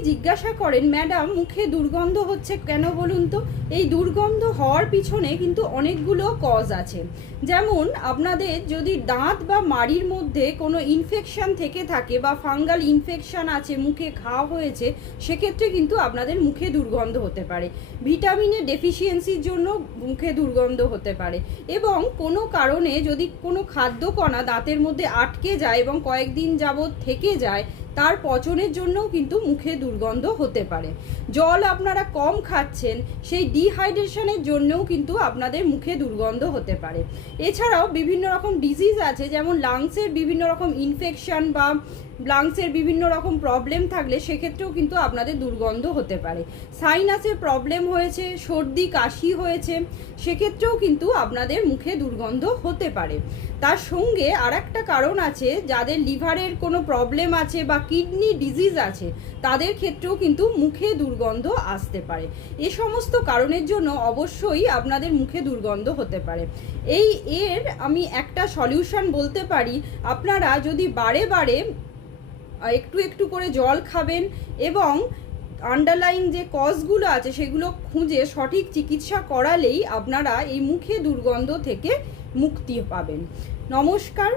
অনেকেই জিজ্ঞাসা করেন, ম্যাডাম মুখে দুর্গন্ধ হচ্ছে কেন বলুন তো? এই দুর্গন্ধ হওয়ার পিছনে কিন্তু অনেকগুলো কজ আছে। যেমন আপনাদের যদি দাঁত বা মাড়ির মধ্যে কোনো ইনফেকশন থেকে থাকে বা ফাঙ্গাল ইনফেকশন আছে, মুখে ঘা হয়েছে, সেক্ষেত্রে কিন্তু আপনাদের মুখে দুর্গন্ধ হতে পারে। ভিটামিনের ডেফিসিয়েন্সির জন্য মুখে দুর্গন্ধ হতে পারে, এবং কোনো কারণে যদি কোনো খাদ্যকণা দাঁতের মধ্যে আটকে যায় এবং কয়েকদিন যাবৎ থেকে যায়, তার পচনের জন্যও কিন্তু মুখে দুর্গন্ধ হতে পারে। জল আপনারা কম খাচ্ছেন, সেই ডিহাইড্রেশনের জন্যও কিন্তু আপনাদের মুখে দুর্গন্ধ হতে পারে। এছাড়াও বিভিন্ন রকম ডিজিজ আছে, যেমন লাংসের বিভিন্ন রকম ইনফেকশন বা লাংসের বিভিন্ন রকম প্রবলেম থাকলে সেক্ষেত্রেও কিন্তু আপনাদের দুর্গন্ধ হতে পারে। সাইনাসের প্রবলেম হয়েছে, সর্দি কাশি হয়েছে, সেক্ষেত্রেও কিন্তু আপনাদের মুখে দুর্গন্ধ হতে পারে। তার সঙ্গে আর একটা কারণ আছে, যাদের লিভারের কোনো প্রবলেম আছে বা কিডনি ডিজিজ আছে, তাদের ক্ষেত্রেও কিন্তু মুখে দুর্গন্ধ আসতে পারে। এ সমস্ত কারণের জন্য অবশ্যই আপনাদের মুখে দুর্গন্ধ হতে পারে। এর আমি একটা সলিউশন বলতে পারি, আপনারা যদি বারে বারে একটু একটু করে জল খাবেন এবং আন্ডারলাইন যে কজগুলো আছে সেগুলো খুঁজে সঠিক চিকিৎসা করালেই আপনারা এই মুখে দুর্গন্ধ থেকে মুক্তি পাবেন। নমস্কার।